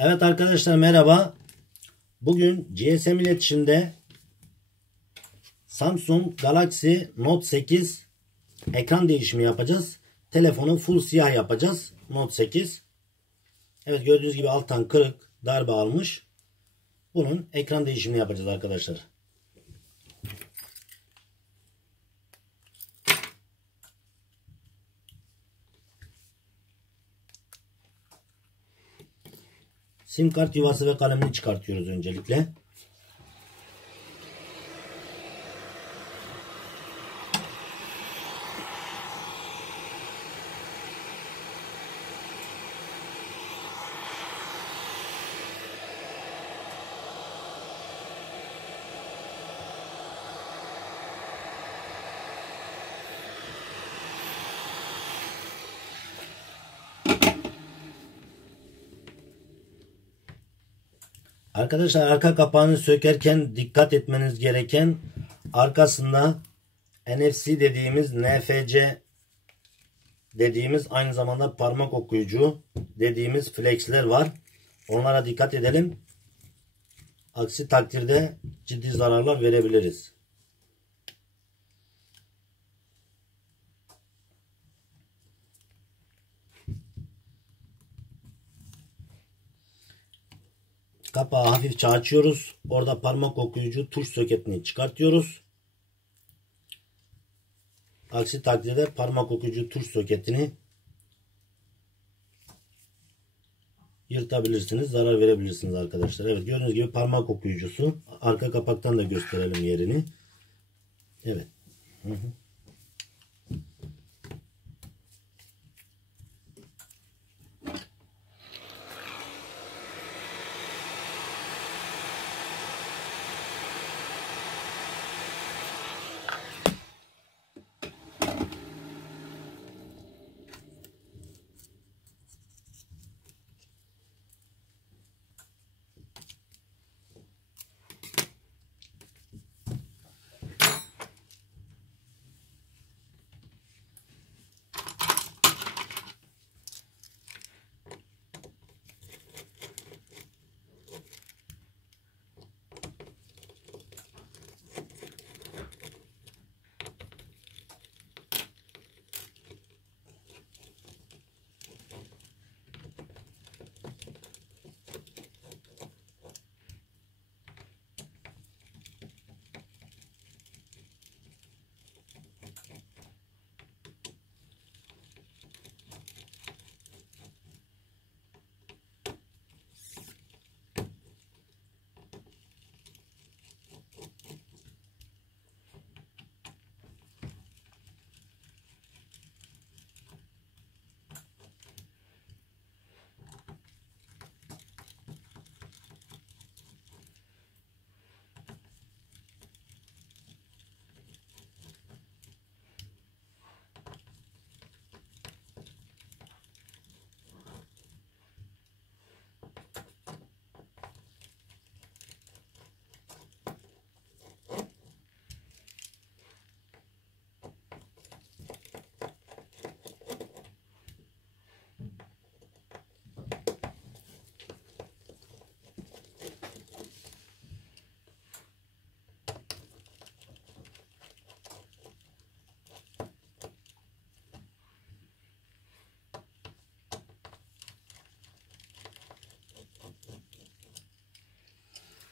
Evet arkadaşlar, merhaba. Bugün GSM iletişimde Samsung Galaxy Note 8 ekran değişimi yapacağız. Telefonu full siyah yapacağız. Note 8. Evet, gördüğünüz gibi alttan kırık, darbe almış. Bunun ekran değişimini yapacağız arkadaşlar. Sim kart yuvası ve kalemini çıkartıyoruz öncelikle. Arkadaşlar, arka kapağını sökerken dikkat etmeniz gereken, arkasında NFC dediğimiz, NFC dediğimiz, aynı zamanda parmak okuyucu dediğimiz flexler var. Onlara dikkat edelim. Aksi takdirde ciddi zararlar verebiliriz. Kapağı hafifçe açıyoruz. Orada parmak okuyucu tuş soketini çıkartıyoruz. Aksi takdirde parmak okuyucu tuş soketini yırtabilirsiniz, zarar verebilirsiniz arkadaşlar. Evet, gördüğünüz gibi parmak okuyucusu. Arka kapaktan da gösterelim yerini. Evet. Hı hı.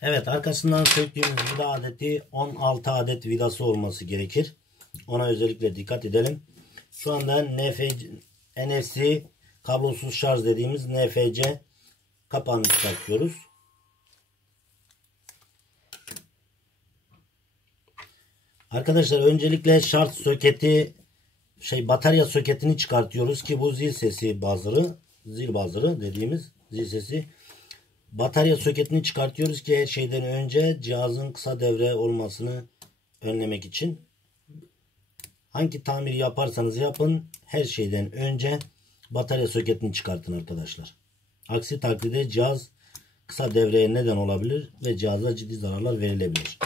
Evet, arkasından söktüğümüz vida adeti 16 adet vidası olması gerekir. Ona özellikle dikkat edelim. Şu anda NFC kablosuz şarj dediğimiz NFC kapağını çıkartıyoruz. Arkadaşlar, öncelikle şarj soketi, batarya soketini çıkartıyoruz ki bu zil sesi buzzer'ı, zil buzzer'ı dediğimiz zil sesi. Batarya soketini çıkartıyoruz ki her şeyden önce cihazın kısa devre olmasını önlemek için. Hangi tamir yaparsanız yapın, her şeyden önce batarya soketini çıkartın arkadaşlar. Aksi takdirde cihaz kısa devreye neden olabilir ve cihaza ciddi zararlar verilebilir.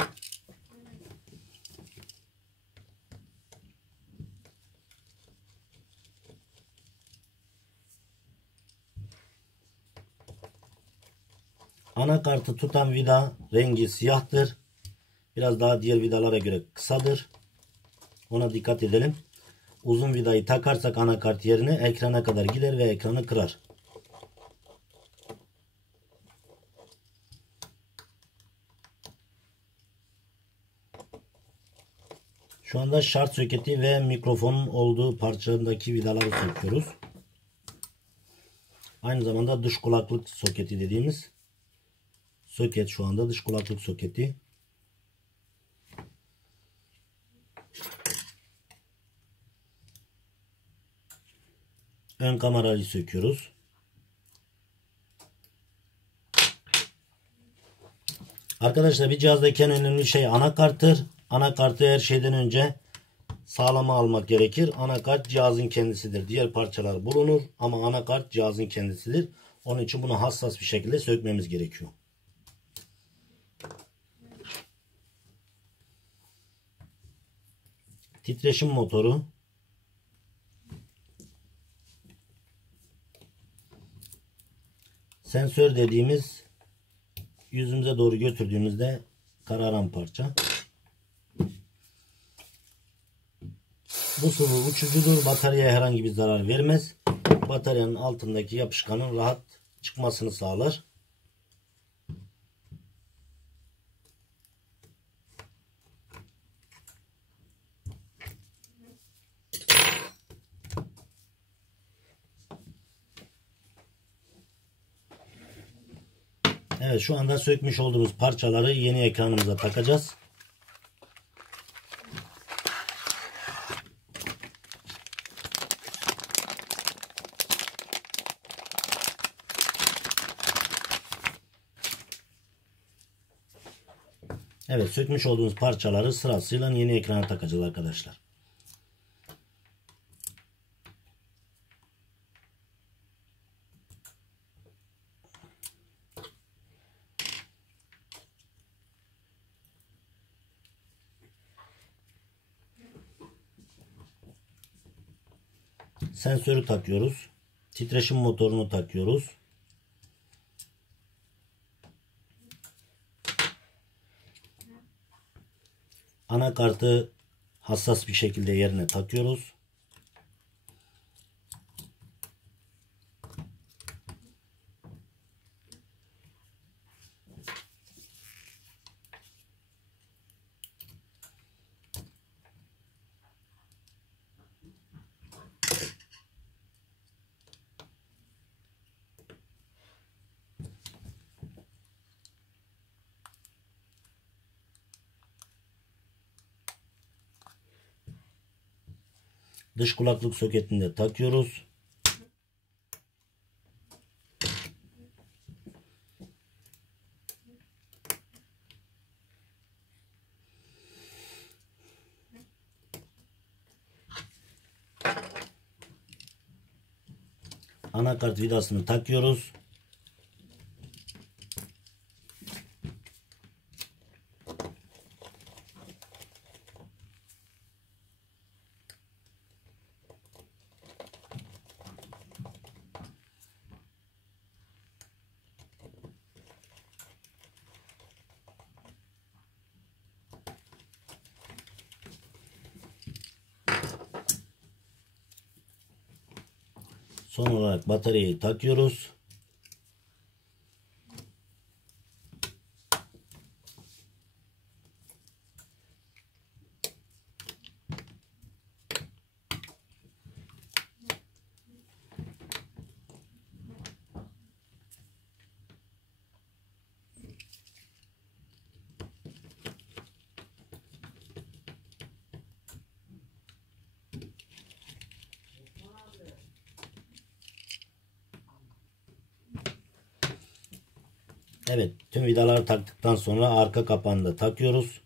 Anakartı tutan vida rengi siyahtır. Biraz daha diğer vidalara göre kısadır. Ona dikkat edelim. Uzun vidayı takarsak anakart yerine ekrana kadar gider ve ekranı kırar. Şu anda şarj soketi ve mikrofonun olduğu parçadaki vidaları söküyoruz. Aynı zamanda dış kulaklık soketi dediğimiz soket, şu anda dış kulaklık soketi. Ön kamerayı söküyoruz. Arkadaşlar bir cihazdaki en önemli şey anakarttır. Anakartı her şeyden önce sağlama almak gerekir. Anakart cihazın kendisidir. Diğer parçalar bulunur ama anakart cihazın kendisidir. Onun için bunu hassas bir şekilde sökmemiz gerekiyor. Titreşim motoru. Sensör dediğimiz yüzümüze doğru götürdüğümüzde kararan parça. Bu sıvı uçucudur. Bataryaya herhangi bir zarar vermez. Bataryanın altındaki yapışkanın rahat çıkmasını sağlar. Evet, şu anda sökmüş olduğumuz parçaları yeni ekranımıza takacağız. Evet, sökmüş olduğumuz parçaları sırasıyla yeni ekrana takacağız arkadaşlar. Sensörü takıyoruz. Titreşim motorunu takıyoruz. Anakartı hassas bir şekilde yerine takıyoruz. Dış kulaklık soketini de takıyoruz. Anakart vidasını takıyoruz. Son olarak bataryayı takıyoruz. Evet, tüm vidaları taktıktan sonra arka kapağını da takıyoruz.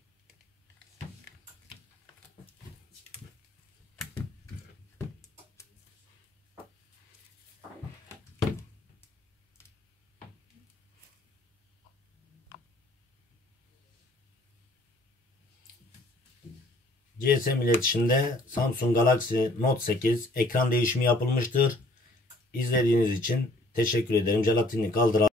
GSM iletişimde Samsung Galaxy Note 8 ekran değişimi yapılmıştır. İzlediğiniz için teşekkür ederim. Jelatini kaldıralım.